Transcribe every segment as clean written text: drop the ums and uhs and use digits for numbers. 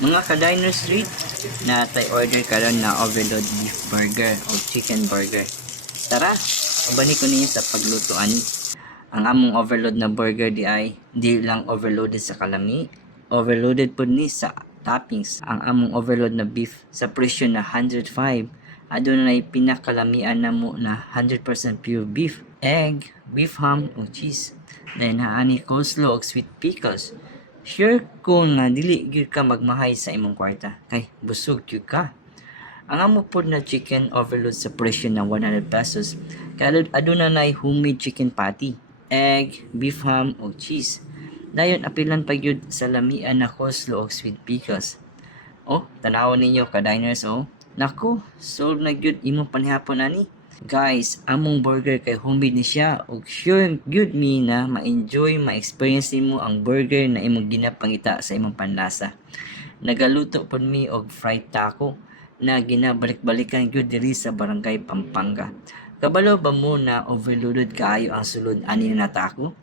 Mga ka-Diner Street, na tayo order karon na overload beef burger o chicken burger. Tara, ubani ko ninyo sa paglutoan. Ang among overload na burger di ay di lang overloaded sa kalami, overloaded po ni sa toppings. Ang among overload na beef sa presyo na 105, adunay pinakalamian na mo na 100% pure beef, egg, beef ham o cheese. Then haani coleslaw o sweet pickles. Sure ko nga dili gyud ka magmahay sa imong kwarta kay busog gyud ka. Ang amo pod na chicken overload sa presyo na 100 pesos kay aduna nay homemade chicken patty, egg, beef ham o cheese. Dayon apilan pa gyud sa lamian na coleslaw o sweet pickles. Oh, tanawon ninyo ka-diners oh. Naku, sold na gyud imong panihapon ani. Guys, among burger kay homemade ni siya ug sure good me na ma-enjoy, ma-experience nimo ang burger na imong ginapangita sa imong panlasa. Nagaluto pod mi og fried taco na ginabalik-balikan gyud diri sa Barangay Pampanga. Kabalo ba mo na overloaded kaayo ang sulod ani na taco?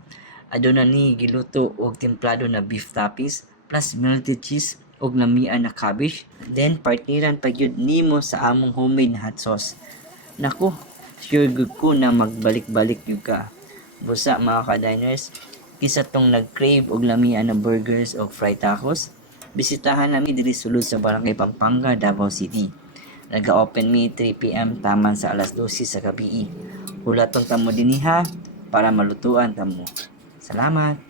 Aduna ni giluto og templado na beef toppings plus melted cheese og lamian na cabbage. Then partneran pa gyud nimo sa among homemade na hot sauce. Naku, sure good ko na magbalik-balik yung ka. Busa mga ka-diners, kisa tong nag-crave og lamian na burgers o fried tacos, bisitahan namin diri sulod sa Barangay Pampanga, Davao City. Nag-open mi 3 p.m. taman sa alas 12 sa gabi. Hulaton tamo dinhi ha para malutuan tamo. Salamat!